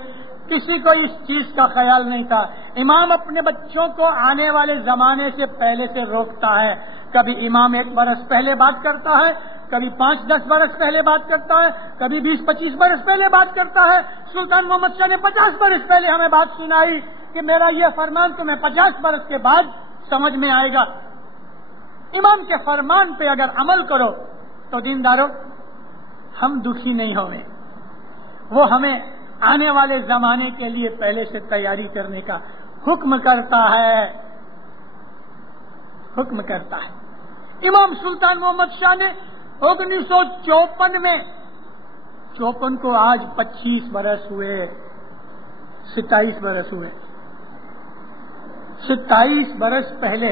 کسی کو اس چیز کا خیال نہیں تھا. امام اپنے بچوں کو آنے والے زمانے سے پہلے سے روکتا ہے. کبھی امام 1 برس پہلے بات کرتا ہے, کبھی 5-10 برس پہلے بات کرتا ہے, کبھی 20-25 برس پہلے بات کرتا ہے. سلطان محمد شاہ نے 50 برس پہلے ہمیں بات سنائی کہ میرا یہ فرمان تمہیں 50 برس کے بعد سمجھ میں آئے گا. امام کے فرمان پہ اگر عمل کرو تو دیندارو ہم دکھی نہیں ہوں گے. وہ ہمیں آنے والے زمانے کے لیے پہلے سے تیاری کرنے کا حکم کرتا ہے. امام سلطان محمد شاہ نے 1954 میں, 54 کو آج 25 برس ہوئے, 27 برس ہوئے. 27 برس پہلے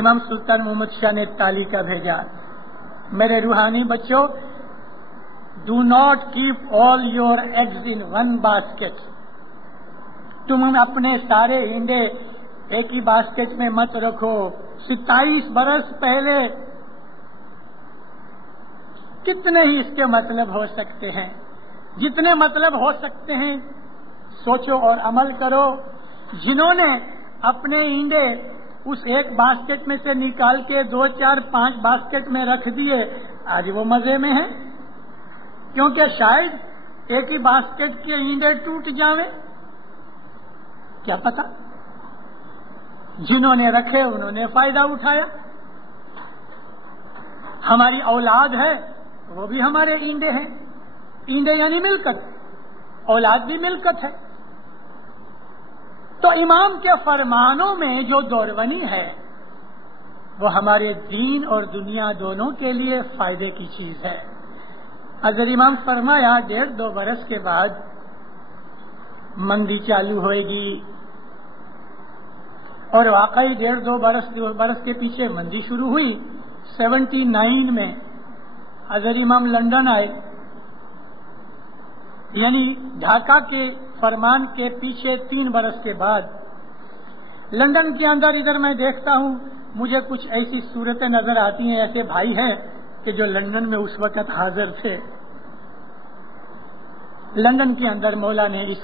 امام سلطان محمد شاہ نے تعلیقہ بھیجا, میرے روحانی بچوں, do not keep all your eggs in one basket. تم اپنے سارے انڈے ایک ہی باسکٹ میں مت رکھو. 27 برس پہلے کتنے ہی اس کے مطلب ہو سکتے ہیں. جتنے مطلب ہو سکتے ہیں سوچو اور عمل کرو. جنہوں نے اپنے انڈے اس ایک باسکٹ میں سے نکال کے 2, 4, 5 باسکٹ میں رکھ دیے, آج وہ مزے میں ہیں, کیونکہ شاید ایک ہی باسکٹ کے انڈے ٹوٹ جاویں, کیا پتا. جنہوں نے رکھے انہوں نے فائدہ اٹھایا. ہماری اولاد ہے وہ بھی ہمارے اینڈے ہیں. اینڈے یعنی ملکت, اولاد بھی ملکت ہے. تو امام کے فرمانوں میں جو دورونی ہے وہ ہمارے دین اور دنیا دونوں کے لیے فائدے کی چیز ہے. اگر امام فرمایا 1.5-2 برس کے بعد مندی چالو ہوئے گی, اور واقعی 1.5-2 برس کے پیچھے مندی شروع ہوئی. 79 میں اگر امام لندن آئے, یعنی ڈھاکہ کے فرمان کے پیچھے 3 برس کے بعد لندن کے اندر ادھر میں دیکھتا ہوں مجھے کچھ ایسی صورتیں نظر آتی ہیں, ایسے بھائی ہیں کہ جو لندن میں اس وقت حاضر تھے. لندن کے اندر مولا نے اس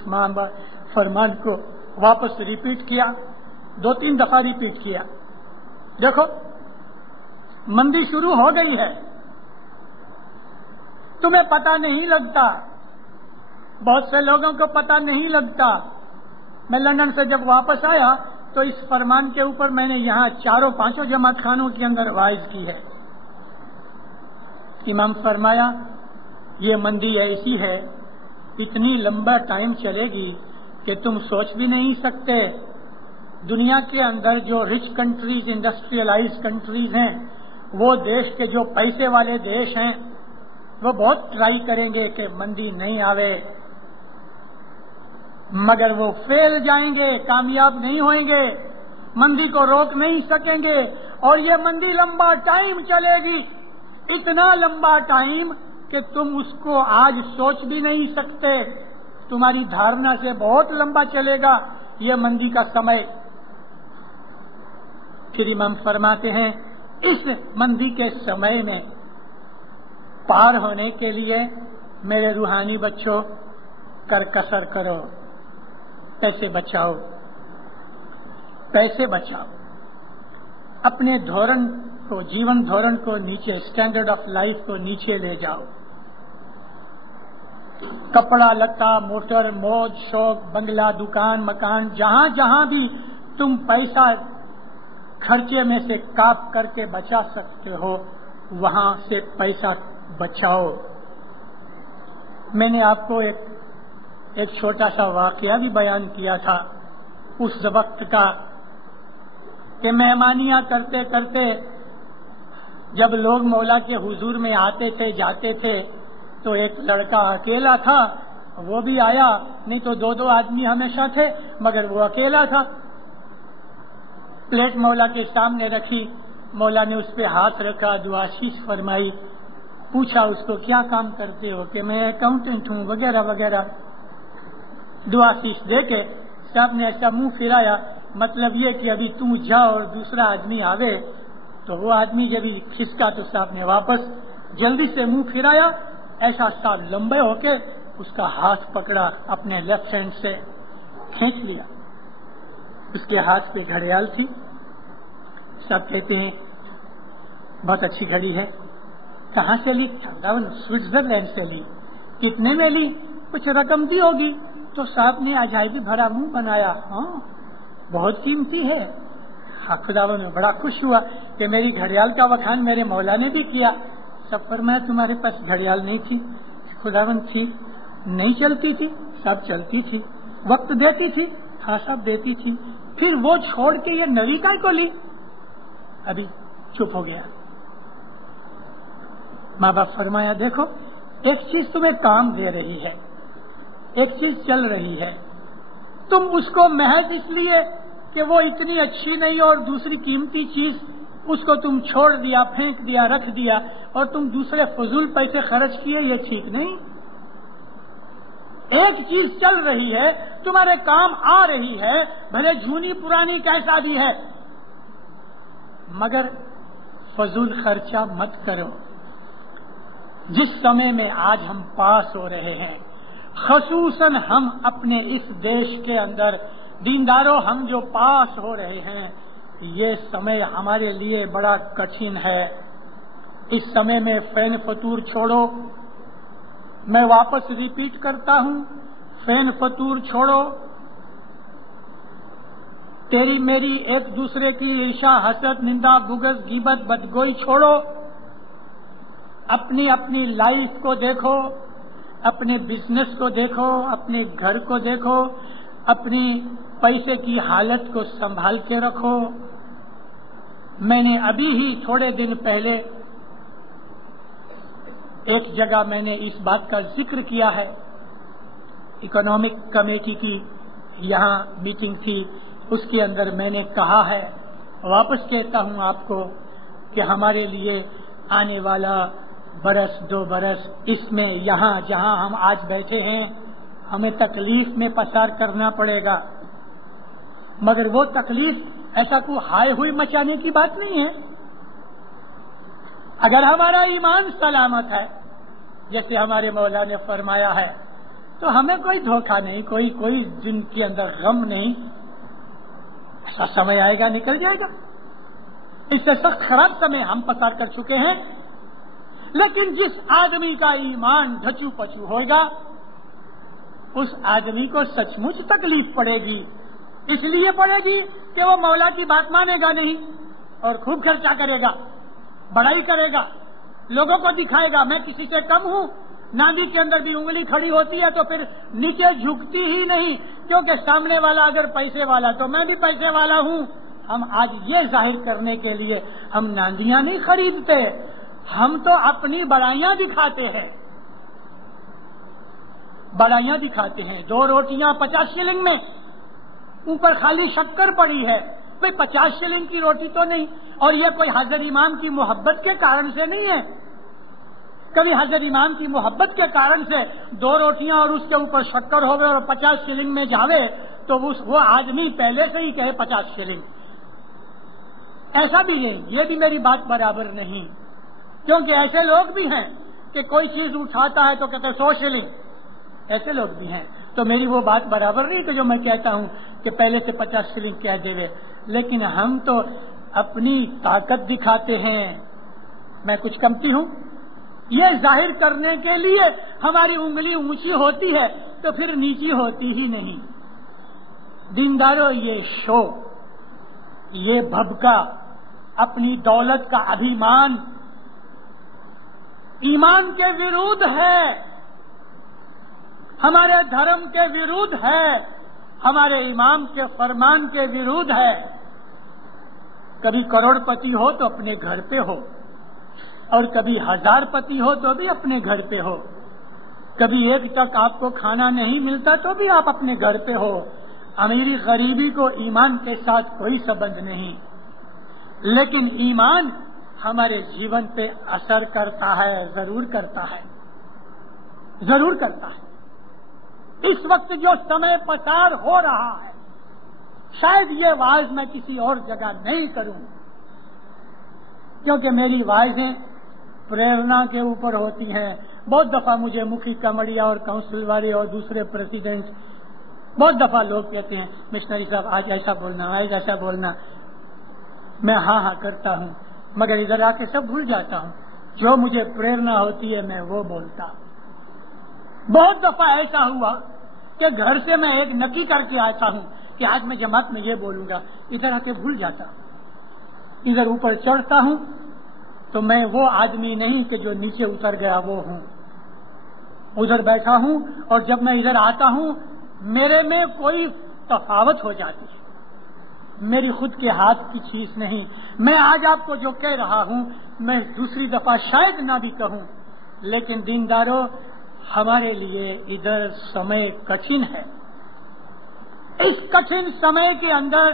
فرمان کو واپس ریپیٹ کیا, 2-3 دفعہ ریپیٹ کیا. دیکھو مندی شروع ہو گئی ہے, تمہیں پتہ نہیں لگتا, بہت سے لوگوں کو پتہ نہیں لگتا. میں لندن سے جب واپس آیا تو اس فرمان کے اوپر میں نے یہاں 4-5 جماعت خانوں کے اندر وائز کی ہے. امام فرمایا یہ مندی ایسی ہے اتنی لمبا ٹائم چلے گی کہ تم سوچ بھی نہیں سکتے. دنیا کے اندر جو رچ کنٹریز, انڈسٹریلائز کنٹریز ہیں, وہ دیش کے جو پیسے والے دیش ہیں وہ بہت ٹرائی کریں گے کہ مندی نہیں آوے, مگر وہ فیل جائیں گے, کامیاب نہیں ہوئیں گے, مندی کو روک نہیں سکیں گے. اور یہ مندی لمبا ٹائم چلے گی, اتنا لمبا ٹائم کہ تم اس کو آج سوچ بھی نہیں سکتے. تمہاری دھارنا سے بہت لمبا چلے گا یہ مندی کا سمے. پھر امام فرماتے ہیں اس مندی کے سمے میں پار ہونے کے لیے میرے روحانی بچوں کرکسر کرو, پیسے بچاؤ, پیسے بچاؤ, اپنے دھورن کو, جیون دھورن کو نیچے, اسٹینڈرڈ آف لائف کو نیچے لے جاؤ. کپڑا لتا, موٹر, موج شوق, بنگلہ, دکان, مکان, جہاں جہاں بھی تم پیسہ خرچے میں سے کاپ کر کے بچا سکتے ہو وہاں سے پیسہ بچاؤ. میں نے آپ کو ایک چھوٹا سا واقعہ بھی بیان کیا تھا اس وقت کا کہ مہمانیاں کرتے کرتے جب لوگ مولا کے حضور میں آتے تھے جاتے تھے تو ایک لڑکا اکیلا تھا, وہ بھی آیا, نہیں تو 2 آدمی ہمیشہ تھے مگر وہ اکیلا تھا. پلیٹ مولا کے سامنے رکھی, مولا نے اس پہ ہاتھ رکھا, دعا شیش فرمائی, پوچھا اس کو کیا کام کرتے ہو, کہ میں اکاؤنٹنٹ ہوں وغیرہ وغیرہ. دعا شیش دے کے صاحب نے ایسا منہ پھرایا, مطلب یہ کہ ابھی تم جا اور دوسرا آدمی آوے. تو وہ آدمی جب کھسکا تو صاحب نے واپس جلدی سے منہ پھرایا, ایسا صاحب لمبے ہو کے اس کا ہاتھ پکڑا, اپنے لیفٹ ہینڈ سے کھینچ لیا. اس کے ہاتھ پہ گھڑیال تھی. سب کہتے ہیں بہت اچھی گھڑی ہے, کہاں سے لی؟ سوئٹزرلینڈ سے لی. کتنے میں لی؟ کچھ رقم دی ہوگی. تو صاحب نے عجائبی بھرا منہ بنایا, ہاں بہت قیمتی ہے. خداوند میں بڑا خوش ہوا کہ میری گھڑیال کا وکھان میرے مولا نے بھی کیا. سب فرمایا تمہارے پاس گھڑیال نہیں تھی؟ خداوند تھی. نہیں چلتی تھی؟ سب چلتی تھی. وقت دیتی تھی؟ ہاں سب دیتی تھی. پھر وہ چھوڑ کے یہ نئی کا کو لی؟ ابھی چپ ہو گیا. ماں باپ فرمایا دیکھو ایک چیز تمہیں کام دے رہی ہے, ایک چیز چل رہی ہے, تم اس کو محض اس لیے کہ وہ اتنی اچھی نہیں اور دوسری قیمتی چیز اس کو تم چھوڑ دیا, پھینک دیا, رکھ دیا اور تم دوسرے فضول پیسے خرچ کیے, یہ ٹھیک نہیں. ایک چیز چل رہی ہے, تمہارے کام آ رہی ہے, بھلے جھونی پرانی کیسا بھی ہے, مگر فضول خرچہ مت کرو. جس سمے میں آج ہم پاس ہو رہے ہیں, خصوصاً ہم اپنے اس دیش کے اندر دینداروں ہم جو پاس ہو رہے ہیں, یہ سمے ہمارے لیے بڑا کٹھن ہے. اس سمے میں فین فطور چھوڑو. میں واپس ریپیٹ کرتا ہوں, فین فطور چھوڑو. تیری میری ایک دوسرے کی عرشا، حسد، نندا، بغض، غیبت، بدگوئی چھوڑو. اپنی اپنی لائف کو دیکھو، اپنے بزنس کو دیکھو، اپنے گھر کو دیکھو، اپنی پیسے کی حالت کو سنبھال کے رکھو. میں نے ابھی ہی تھوڑے دن پہلے ایک جگہ میں نے اس بات کا ذکر کیا ہے. اکنامک کمیٹی کی یہاں میٹنگ تھی، اس کے اندر میں نے کہا ہے، واپس کہتا ہوں آپ کو کہ ہمارے لیے آنے والا برس 2 برس اس میں یہاں جہاں ہم آج بیٹھے ہیں ہمیں تکلیف میں پسار کرنا پڑے گا، مگر وہ تکلیف ایسا کوئی ہائے ہوئی مچانے کی بات نہیں ہے. اگر ہمارا ایمان سلامت ہے جیسے ہمارے مولا نے فرمایا ہے تو ہمیں کوئی دھوکہ نہیں، کوئی جن کے اندر غم نہیں. ایسا سمے آئے گا، نکل جائے گا. اس سے سخت خراب سمے ہم پسار کر چکے ہیں. لیکن جس آدمی کا ایمان ڈھچو پچو ہوگا اس آدمی کو سچ مچ تکلیف پڑے گی. اس لیے پڑے گی کہ وہ مولا کی بات مانے گا نہیں اور خوب خرچہ کرے گا، بڑائی کرے گا، لوگوں کو دکھائے گا میں کسی سے کم ہوں. ناندی کے اندر بھی انگلی کھڑی ہوتی ہے تو پھر نیچے جھکتی ہی نہیں، کیونکہ سامنے والا اگر پیسے والا تو میں بھی پیسے والا ہوں. ہم آج یہ ظاہر کرنے کے لیے ہم ناندیاں نہیں خریدتے، ہم تو اپنی بڑائیاں دکھاتے ہیں. بڑائیاں دکھاتے ہیں. 2 روٹیاں 50 شلنگ میں، اوپر خالی شکر پڑی ہے. بھئی 50 شلنگ کی روٹی تو نہیں، اور یہ کوئی حضرت امام کی محبت کے کارن سے نہیں ہے. کبھی حضرت امام کی محبت کے کارن سے 2 روٹیاں اور اس کے اوپر شکر ہو گئے اور 50 شلنگ میں جاوے تو وہ آدمی پہلے سے ہی کہے 50 شلنگ. ایسا بھی ہے، یہ بھی میری بات برابر نہیں، کیونکہ ایسے لوگ بھی ہیں کہ کوئی چیز اٹھاتا ہے تو کہتے 100 شلنگ. ایسے لوگ بھی ہیں. تو میری وہ بات برابر نہیں کہ جو میں کہتا ہوں کہ پہلے سے 50 شلنگ کہہ دے. لیکن ہم تو اپنی طاقت دکھاتے ہیں، میں کچھ کمتی ہوں، یہ ظاہر کرنے کے لیے ہماری انگلی اونچی ہوتی ہے تو پھر نیچی ہوتی ہی نہیں. دینداروں، یہ شو، یہ بھبکا، اپنی دولت کا ابھیمان ایمان کے ورودھ ہے، ہمارے دھرم کے ورودھ ہے، ہمارے امام کے فرمان کے ورودھ ہے. کبھی کروڑ پتی ہو تو اپنے گھر پہ ہو، اور کبھی 1000 پتی ہو تو بھی اپنے گھر پہ ہو. کبھی 1 تک آپ کو کھانا نہیں ملتا تو بھی آپ اپنے گھر پہ ہو. امیری غریبی کو ایمان کے ساتھ کوئی سبند نہیں، لیکن ایمان ہمارے جیون پہ اثر کرتا ہے، ضرور کرتا ہے، ضرور کرتا ہے. اس وقت جو سمے پسار ہو رہا ہے، شاید یہ واعظ میں کسی اور جگہ نہیں کروں، کیونکہ میری واعظیں پریرنا کے اوپر ہوتی ہیں. بہت دفعہ مجھے مکھی کمڑیا اور کونسل والے اور دوسرے پریزیڈنٹ بہت دفعہ لوگ کہتے ہیں مشنری صاحب آج ایسا بولنا، آج ایسا بولنا. میں ہاں کرتا ہوں، مگر ادھر آ کے سب بھول جاتا ہوں. جو مجھے پریرنا ہوتی ہے میں وہ بولتا. بہت دفعہ ایسا ہوا کہ گھر سے میں ایک نکی کر کے آتا ہوں کہ آج میں جماعت میں یہ بولوں گا، ادھر آ کے بھول جاتا ہوں. ادھر اوپر چڑھتا ہوں تو میں وہ آدمی نہیں کہ جو نیچے اتر گیا وہ ہوں. ادھر بیٹھا ہوں اور جب میں ادھر آتا ہوں میرے میں کوئی تفاوت ہو جاتی ہے، میری خود کے ہاتھ کی چیز نہیں. میں آج آپ کو جو کہہ رہا ہوں میں دوسری دفعہ شاید نہ بھی کہوں، لیکن دینداروں ہمارے لیے ادھر سمے کٹھن ہے. اس کٹھن سمے کے اندر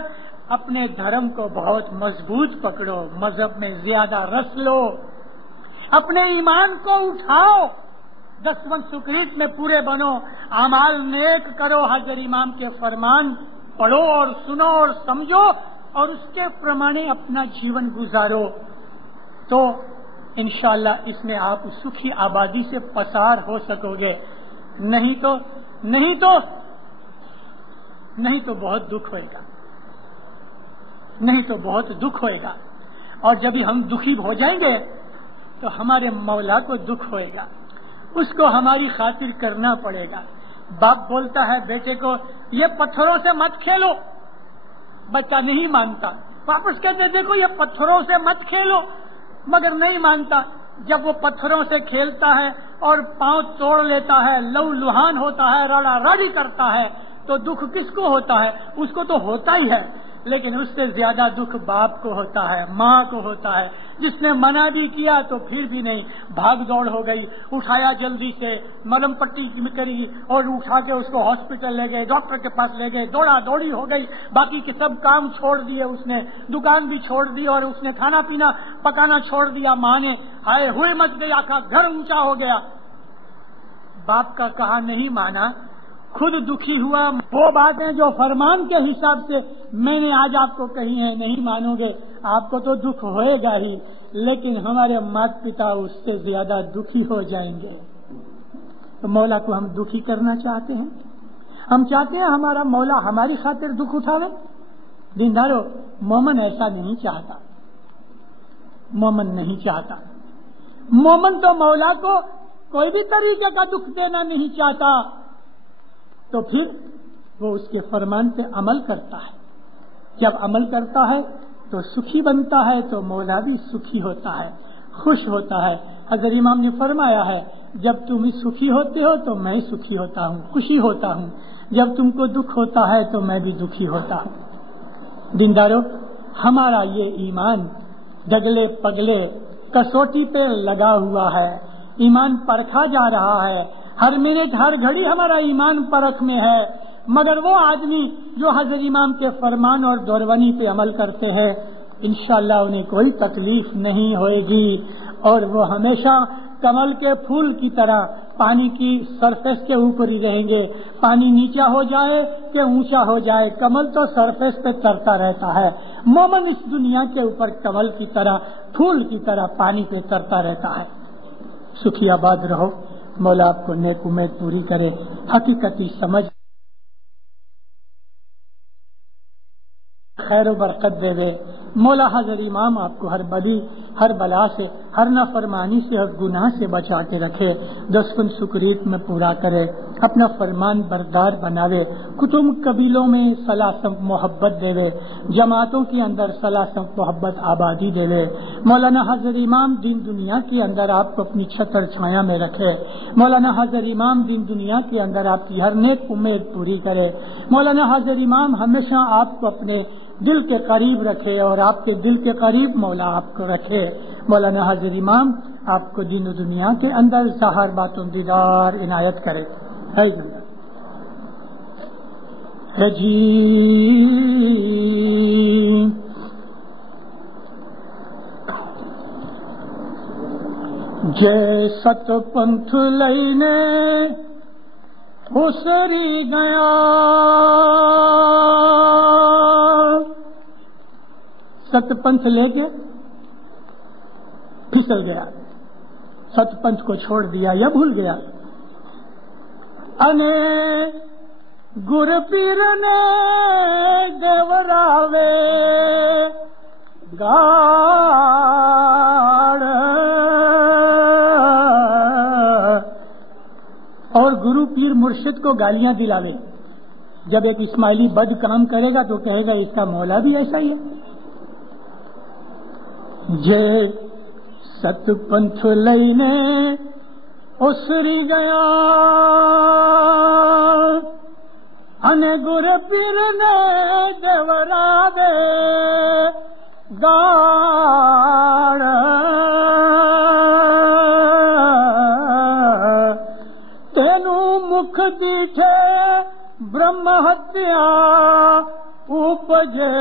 اپنے دھرم کو بہت مضبوط پکڑو، مذہب میں زیادہ رس لو، اپنے ایمان کو اٹھاؤ، 10 سکریت میں پورے بنو، اعمال نیک کرو، حضرت امام کے فرمان پڑھو اور سنو اور سمجھو اور اس کے پرمانے اپنا جیون گزارو، تو انشاءاللہ اس میں آپ سکھی آبادی سے پسار ہو سکو گے. نہیں تو بہت دکھ ہوئے گا، نہیں تو بہت دکھ ہوئے گا. اور جب ہم دکھی ہو جائیں گے تو ہمارے مولا کو دکھ ہوئے گا، اس کو ہماری خاطر کرنا پڑے گا. باپ بولتا ہے بیٹے کو یہ پتھروں سے مت کھیلو، بچہ نہیں مانتا، واپس کہتے دیکھو یہ پتھروں سے مت کھیلو، مگر نہیں مانتا۔ جب وہ پتھروں سے کھیلتا ہے اور پاؤں توڑ لیتا ہے، لہو لہان ہوتا ہے، راڑا راڑی کرتا ہے، تو دکھ کس کو ہوتا ہے؟ اس کو تو ہوتا ہی ہے، لیکن اس سے زیادہ دکھ باپ کو ہوتا ہے، ماں کو ہوتا ہے، جس نے منع بھی کیا تو پھر بھی نہیں، بھاگ دوڑ ہو گئی، اٹھایا جلدی سے، ملم پٹی کری اور اٹھا کے اس کو ہاسپٹل لے گئے، ڈاکٹر کے پاس لے گئے، دوڑا دوڑی ہو گئی، باقی کے سب کام چھوڑ دیے، اس نے دکان بھی چھوڑ دی اور اس نے کھانا پینا پکانا چھوڑ دیا، ماں نے ہائے ہوئے مچ گیا، کا گھر اونچا ہو گیا، باپ کا کہا نہیں مانا، خود دکھی ہوا۔ وہ باتیں جو فرمان کے حساب سے میں نے آج آپ کو کہی ہیں نہیں مانو گے، آپ کو تو دکھ ہوئے گا ہی، لیکن ہمارے مات پتا اس سے زیادہ دکھی ہو جائیں گے۔ تو مولا کو ہم دکھی کرنا چاہتے ہیں؟ ہم چاہتے ہیں ہمارا مولا ہماری خاطر دکھ اٹھاوے؟ دیندارو، مومن ایسا نہیں چاہتا، مومن نہیں چاہتا۔ مومن تو مولا کو کوئی بھی طریقے کا دکھ دینا نہیں چاہتا، تو پھر وہ اس کے فرمان پہ عمل کرتا ہے۔ جب عمل کرتا ہے تو سکھی بنتا ہے، تو مولا بھی سکھی ہوتا ہے، خوش ہوتا ہے۔ حضرت امام نے فرمایا ہے جب تم سکھی ہوتے ہو تو میں سکھی ہوتا ہوں، خوشی ہوتا ہوں، جب تم کو دکھ ہوتا ہے تو میں بھی دکھی ہوتا ہوں۔ دیندارو، ہمارا یہ ایمان ڈگلے پگلے کسوٹی پہ لگا ہوا ہے، ایمان پرکھا جا رہا ہے، ہر منٹ ہر گھڑی ہمارا ایمان پرکھ میں ہے، مگر وہ آدمی جو حضرت امام کے فرمان اور دورونی پہ عمل کرتے ہیں انشاءاللہ انہیں کوئی تکلیف نہیں ہوئے گی، اور وہ ہمیشہ کمل کے پھول کی طرح پانی کی سرفیس کے اوپر ہی رہیں گے۔ پانی نیچا ہو جائے کہ اونچا ہو جائے، کمل تو سرفیس پہ ترتا رہتا ہے۔ مومن اس دنیا کے اوپر کمل کی طرح، پھول کی طرح پانی پہ ترتا رہتا ہے۔ سکھی آباد رہو، مولا آپ کو نیک امید پوری کرے، حقیقتی سمجھ خیر و برکت دے دے۔ مولا حضرت امام آپ کو ہر بلی، ہر بلا سے، ہر نافرمانی سے اور گناہ سے بچا کے رکھے، دشمن سکریت میں پورا کرے، اپنا فرمان بردار بناوے، کتب قبیلوں میں صلاح محبت دے دے، جماعتوں کے اندر صلاح محبت آبادی دے دے۔ مولانا حضرت امام دین دنیا کے اندر آپ کو اپنی چھتر چھایا میں رکھے۔ مولانا حضرت امام دین دنیا کے اندر آپ کی ہر نیک امید پوری کرے۔ مولانا حضرت امام ہمیشہ آپ کو اپنے دل کے قریب رکھے اور آپ کے دل کے قریب مولا آپ کو رکھے۔ مولانا حضرت امام آپ کو دین و دنیا کے اندر ظاہر باطن دیدار عنایت کرے۔ ہے جی جے ست پنتھ لینے اسری گیا، ست پنتھ لے کے پھسل گیا، ست پنتھ کو چھوڑ دیا یا بھول گیا۔ انے گر پیر نے دیوراوے گاڑ، اور گرو پیر مرشد کو گالیاں دلاوے۔ جب ایک اسماعیلی بد کام کرے گا تو کہے گا اس کا مولا بھی ایسا ہی ہے۔ جے ست پنتھ لینے اسری گیا، انے گر پیر نے دیوراوے گاڑ، تینو مکھ دیٹھے برہم ہتیا اپجے،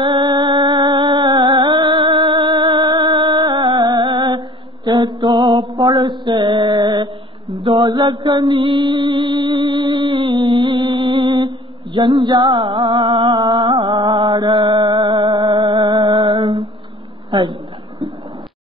کہ تو پڑ سے دوزخنی جنجاڑ۔